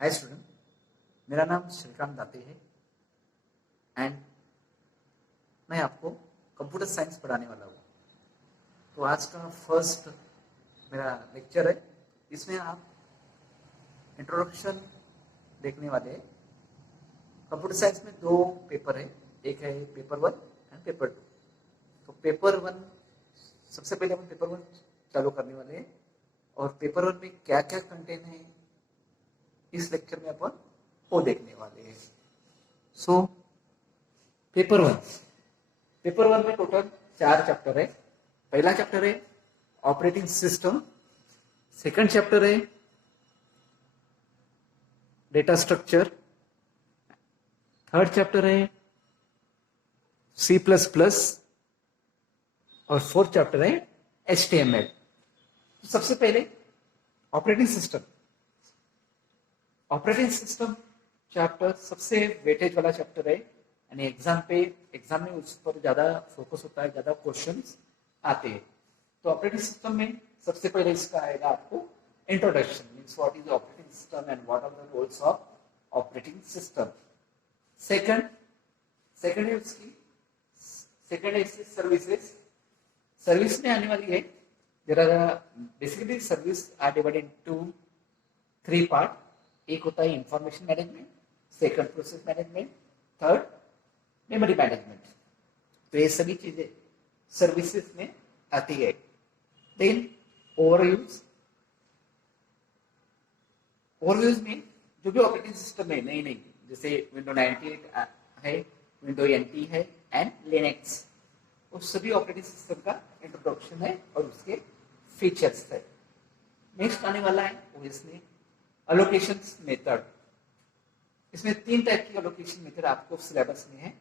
Hi student, मेरा नाम श्रीकांत दाते है एंड मैं आपको कंप्यूटर साइंस पढ़ाने वाला हूँ। तो आज का फर्स्ट मेरा लेक्चर है। इसमें आप इंट्रोडक्शन देखने वाले हैं। कंप्यूटर साइंस में दो पेपर है, एक है पेपर 1 एंड पेपर 2। तो पेपर 1 सबसे पहले हम पेपर 1 चालू करने वाले हैं और पेपर 1 में क्या क्या कंटेंट है इस लेक्चर में अपन वो देखने वाले हैं। सो पेपर 1 में टोटल 4 चैप्टर है। पहला चैप्टर है ऑपरेटिंग सिस्टम, सेकंड चैप्टर है डेटा स्ट्रक्चर, थर्ड चैप्टर है C++ और फोर्थ चैप्टर है HTML। तो सबसे पहले ऑपरेटिंग सिस्टम चैप्टर सबसे वेटेज वाला चैप्टर है, यानी एग्जाम में उस पर ज्यादा फोकस होता है, ज्यादा क्वेश्चंस आते हैं। तो ऑपरेटिंग सिस्टम में सबसे पहले इसका आएगा आपको introduction, means what is operating system and what are the roles of operating system. Second है इसकी सर्विस में आने वाली है। There are basically service are divided into 3 part. एक होता है information management, second process management, third memory management. तो ये सभी चीजें सर्विसेज में आती है। देन ओवरव्यूज में जो भी ऑपरेटिंग सिस्टम है नई जैसे विंडो 98 है, विंडो NT है एंड लिनक्स, उस सभी ऑपरेटिंग सिस्टम का इंट्रोडक्शन है और उसके फीचर्स है। नेक्स्ट आने वाला है वो इसमें अलोकेशन मेथड। इसमें 3 टाइप की अलोकेशन मेथड आपको सिलेबस में है।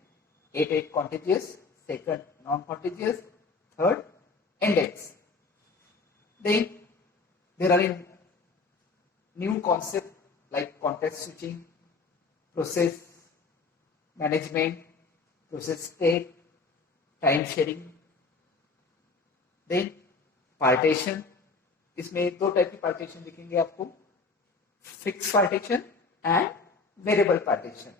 एक है contiguous, second non contiguous, third index. Then there are new concept like context switching, process management, process state, time sharing. Then partition, इसमें 2 टाइप की पार्टीशन दिखेंगे आपको, fix partition and variable partition.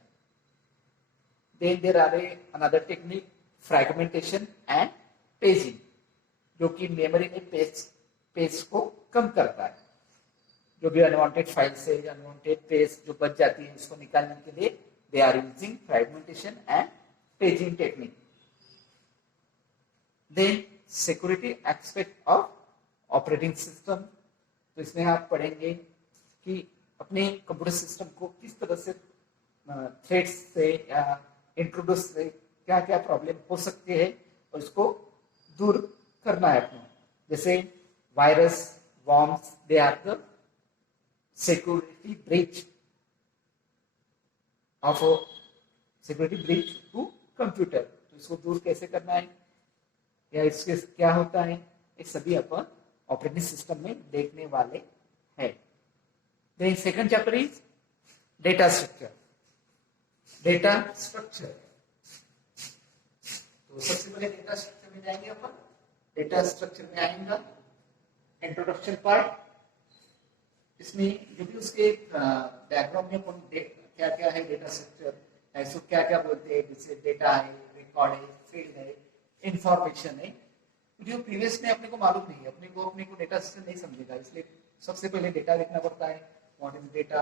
Then there are another technique fragmentation and paging, जो कि memory में page को कम करता है। जो भी अनवांटेड फाइल से अनवांटेड पेज जो बच जाती है उसको निकालने के लिए they are using fragmentation and paging technique. Then security aspect of operating system. तो इसमें आप पढ़ेंगे कि अपने कंप्यूटर सिस्टम को किस तरह से थ्रेड्स से या इंट्रोड्यूस से क्या क्या प्रॉब्लम हो सकती है और इसको दूर करना है अपना। जैसे virus, worms, they are the security breach to computer. तो इसको दूर कैसे करना है या इसके क्या होता है, ये सभी अपन ऑपरेटिंग सिस्टम में देखने वाले हैं। Then second chapter is data structure. तो सबसे पहले डेटा स्ट्रक्चर में जाएंगे अपन। डेटा स्ट्रक्चर में आएगा इंट्रोडक्शन पार्ट। इसमें जो भी उसके बैकग्राउंड में अपन क्या क्या है डेटा स्ट्रक्चर, ऐसे क्या क्या बोलते हैं, जैसे डेटा है, रिकॉर्ड है, फील्ड है, इंफॉर्मेशन है। जो प्रीवियस में अपने को मालूम नहीं है, अपने को डेटा स्ट्रक्चर नहीं समझेगा, इसलिए सबसे पहले डेटा लिखना पड़ता है। व्हाट इज डेटा,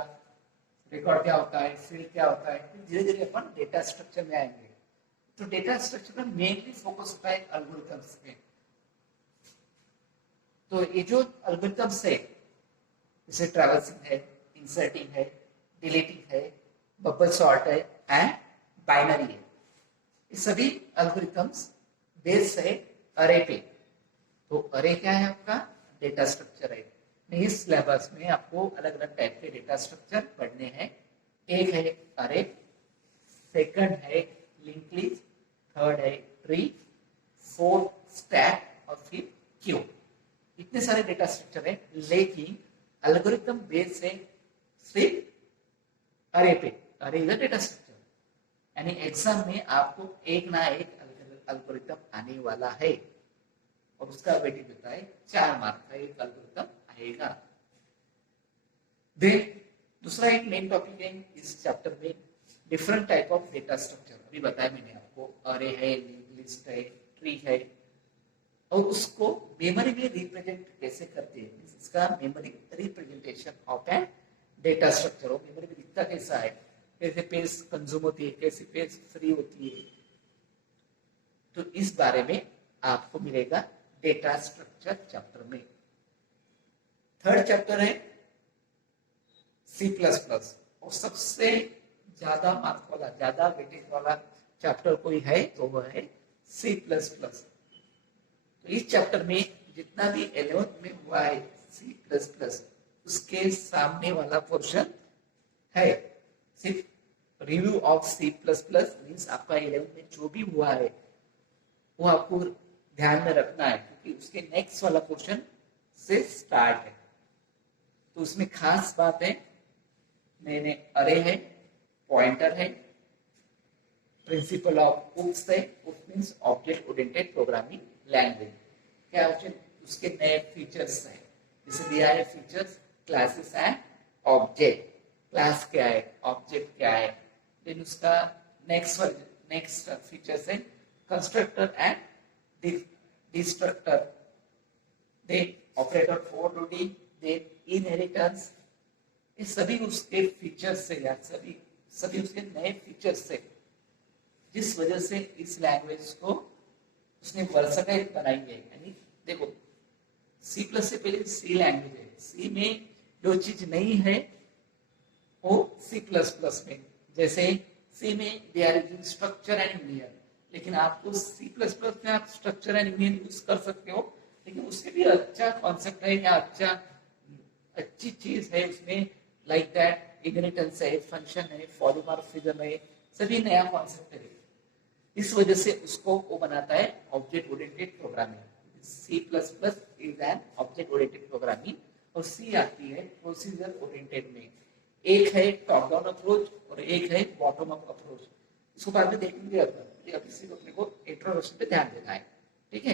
रिकॉर्ड क्या होता है, फील्ड क्या होता है, फिर धीरे धीरे अपन डेटा स्ट्रक्चर में आएंगे। तो डेटा स्ट्रक्चर में मेनली फोकस होता है एल्गोरिथम्स पे। तो ये जो एल्गोरिथम्स है जैसे ट्रैवर्सिंग है, इंसर्टिंग है, डिलीटिंग है, बबल सॉर्ट है एंड बाइनरी है, ये सभी एल्गोरिथम्स बेस्ड है अरे पे। तो अरे क्या है आपका डेटा स्ट्रक्चर है। इस सिलेबस में आपको अलग अलग टाइप के डेटा स्ट्रक्चर पढ़ने हैं। एक है अरे, सेकंड है लिंक लिस्ट, थर्ड है ट्री, फोर्थ स्टैक और फिर क्यू। इतने सारे डेटा स्ट्रक्चर है, लेकिन एल्गोरिथम बेस है सिर्फ अरे पे। अरे इज डेटा स्ट्रक्चर, यानी एग्जाम में आपको एक ना एक एल्गोरिथम आने वाला है और उसका वेटेज होता है 4 मार्क का एक एल्गोरिथम आएगा। देन दूसरा एक मेन टॉपिक है इस चैप्टर में, different type of data structure. अभी बताया मैंने आपको, अरे है, लिस्ट है, ट्री है, और उसको मेमोरी में रिप्रेजेंट कैसे करते हैं, इसका memory representation of A data structure हो, मेमोरी में दिखता कैसा है, कैसे पेज कंज्यूम होती है, कैसे पेज फ्री होती है, तो इस बारे में आपको मिलेगा डेटा स्ट्रक्चर चैप्टर में। थर्ड चैप्टर है C++, और सबसे ज्यादा मार्क वाला, ज्यादा वेटेज वाला चैप्टर कोई है तो वह है C++। तो इस चैप्टर में जितना भी 11th में हुआ है C++, उसके सामने वाला पोर्शन है सिर्फ रिव्यू ऑफ C++, मींस आपका 11th में जो भी हुआ है वो आपको ध्यान में रखना है, क्योंकि उसके नेक्स्ट वाला पोर्शन से स्टार्ट है। तो उसमें खास बात है, मैंने अरे है, पॉइंटर है, प्रिंसिपल ऑफ उप्स है, OOPS means object oriented programming language, क्या उसके नए फीचर्स हैं, जैसे दिया है फीचर्स, क्लासेस है, ऑब्जेक्ट, क्लास क्या है, ऑब्जेक्ट क्या है, देन उसका नेक्स्ट फीचर्स है constructor and destructor, then operator overloading, then inheritance, ये सभी उसके फीचर्स से, या सभी उसके नए फीचर्स से, जिस वजह से इस लैंग्वेज को उसने वर्सटाइल बनाई है। यानी देखो, C+ से पहले C लैंग्वेज है, C में जो चीज नहीं है वो C++ में, जैसे C में they are using structure and union, लेकिन आपको C++ में आप स्ट्रक्चर एंड यूनियन यूज कर सकते हो, लेकिन उसके भी अच्छा कॉन्सेप्ट है, या अच्छी चीज है उसमें, लाइक दैट इनहेरिटेंस है, फंक्शन है, पॉलीमॉर्फिज्म है, सभी नया कॉन्सेप्ट है। इस वजह से उसको वो बनाता है object oriented programming. C++ is an object oriented programming, और C आती है प्रोसीजर ओरिएंटेड में। एक है टॉप डाउन अप्रोच और एक है बॉटम अप अप्रोच, इसको बाद में देखेंगे। अभी सिर्फ अपने को इंट्रोडक्शन पे ध्यान देना है, ठीक है।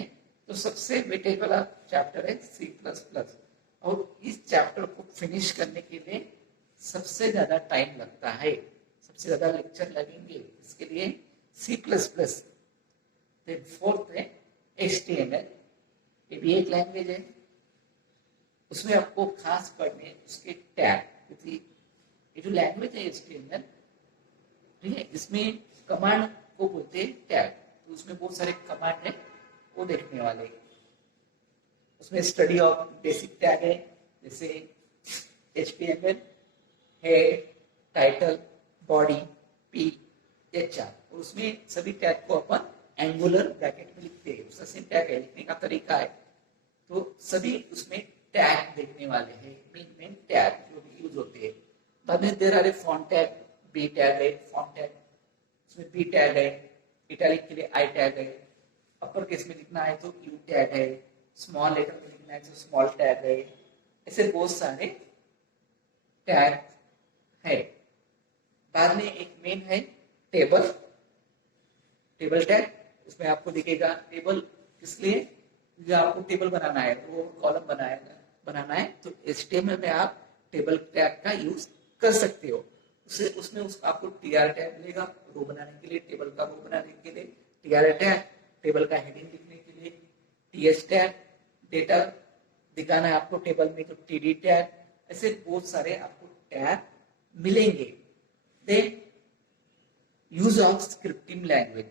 तो सबसे वेटेज वाला चैप्टर है C++, और इस चैप्टर को फिनिश करने के लिए सबसे ज्यादा टाइम लगता है, सबसे ज्यादा लेक्चर लगेंगे इसके लिए C++। फिर फोर्थ है HTML, ये भी एक लैंग्वेज है, उसमें आपको खास पढ़ने उसके टैग, क्योंकि ये जो लैंग्वेज है HTML, ठीक है, इसमें कमांड को बोलते हैं टैग, तो उसमें बहुत सारे कमांड है वो देखने वाले। उसमें स्टडी ऑफ बेसिक टैग है, जैसे HTML head, title, body, HR, और उसमें सभी टैग को अपन एंगुलर ब्रैकेट में लिखते हैं, उसका सेम टैग है, लिखने का तरीका है। तो सभी उसमें टैग देखने वाले हैं, मेन टैग जो भी यूज होते हैं। बाद में there are font tag, B tag है, फॉन्ट टैग, उसमें B टैग है, इटैलिक के लिए I टैग है, अपर केस में लिखना है तो U टैग है, स्मॉल लेटर में लिखना है तो स्मॉल टैग है, ऐसे बहुत सारे टैग है। बाद में एक मेन है टेबल टैग, उसमें आपको दिखेगा टेबल, किस लिए, जो आपको टेबल बनाना है, वो कॉलम बनाना है, तो HTML में आप टेबल टैग का यूज कर सकते हो। उसमें आपको TR टैग मिलेगा, रो बनाने के लिए, टेबल का रो बनाने के लिए TR टैग, टेबल का हेडिंग लिखने के लिए TH टैग, डेटा दिखाना है आपको टेबल में तो TD टैग, ऐसे बहुत सारे आपको टैग मिलेंगे। Then use of scripting language,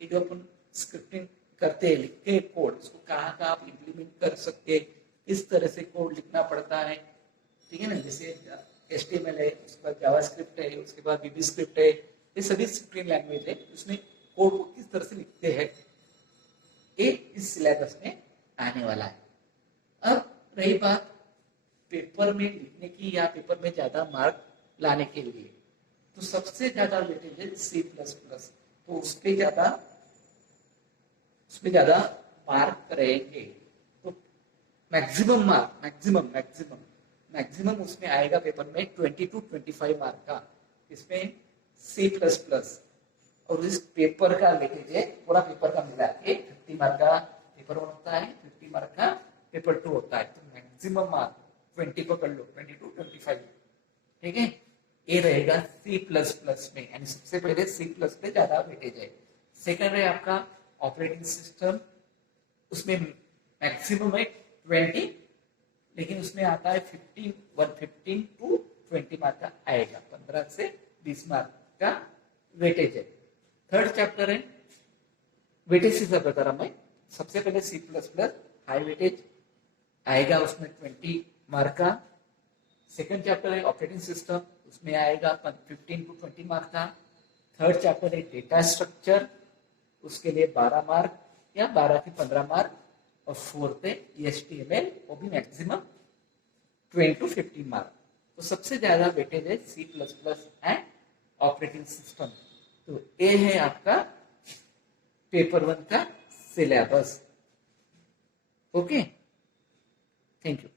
ये जो अपन स्क्रिप्टिंग करते हैं, लिखते हैं कोड, उसको कहाँ कहाँ आप इम्प्लीमेंट कर सकते हैं, इस तरह से कोड लिखना पड़ता है, ठीक है ना। जैसे HTML है, उसके बाद जावास्क्रिप्ट है, उसके बाद VB स्क्रिप्ट है, ये सभी स्क्रिप्टिंग लैंग्वेज है, उसमें कोड को किस तरह से लिखते हैं, ये इस सिलेबस में आने वाला है। अब रही बात पेपर में लिखने की, या पेपर में ज्यादा मार्क लाने के लिए, तो सबसे ज्यादा वेटेज है C++, तो उसके ज्यादा मार्क रहेंगे, तो मैक्सिमम उसमें आएगा पेपर में 20 to 25 मार्क का, इसमें C++। और इस पेपर का वेटेज है, पूरा पेपर का मिला के 50 मार्क का पेपर होता है, 50 मार्क का पेपर 2 होता है, तो मैक्सिमम मार्क 20 पकड़ लो, 20 to 25, ठीक है। ए रहेगा C++ में, यानी सबसे पहले C++ में ज्यादा वेटेज है। सेकंड है आपका ऑपरेटिंग सिस्टम, उसमें मैक्सिमम है 20, लेकिन उसमें आता है 115 टू 20 मार्क का आएगा, 15 से 20 मार्क का वेटेज है। थर्ड चैप्टर है वेटेज से बता रहा मैं। सबसे पहले C++ हाई वेटेज आएगा, उसमें 20 मार्क का। सेकंड चैप्टर है ऑपरेटिंग सिस्टम, उसमें आएगा 15 टू 20 मार्क का। थर्ड चैप्टर है डेटा स्ट्रक्चर, उसके लिए 12 मार्क या 12 से 15 मार्क। और फोर्थ है HTML, वो भी मैक्सिमम 20 टू 15 मार्क। तो सबसे ज्यादा वेटेज है C++ एंड ऑपरेटिंग सिस्टम। तो ये है आपका पेपर 1 का सिलेबस। Okay, thank you.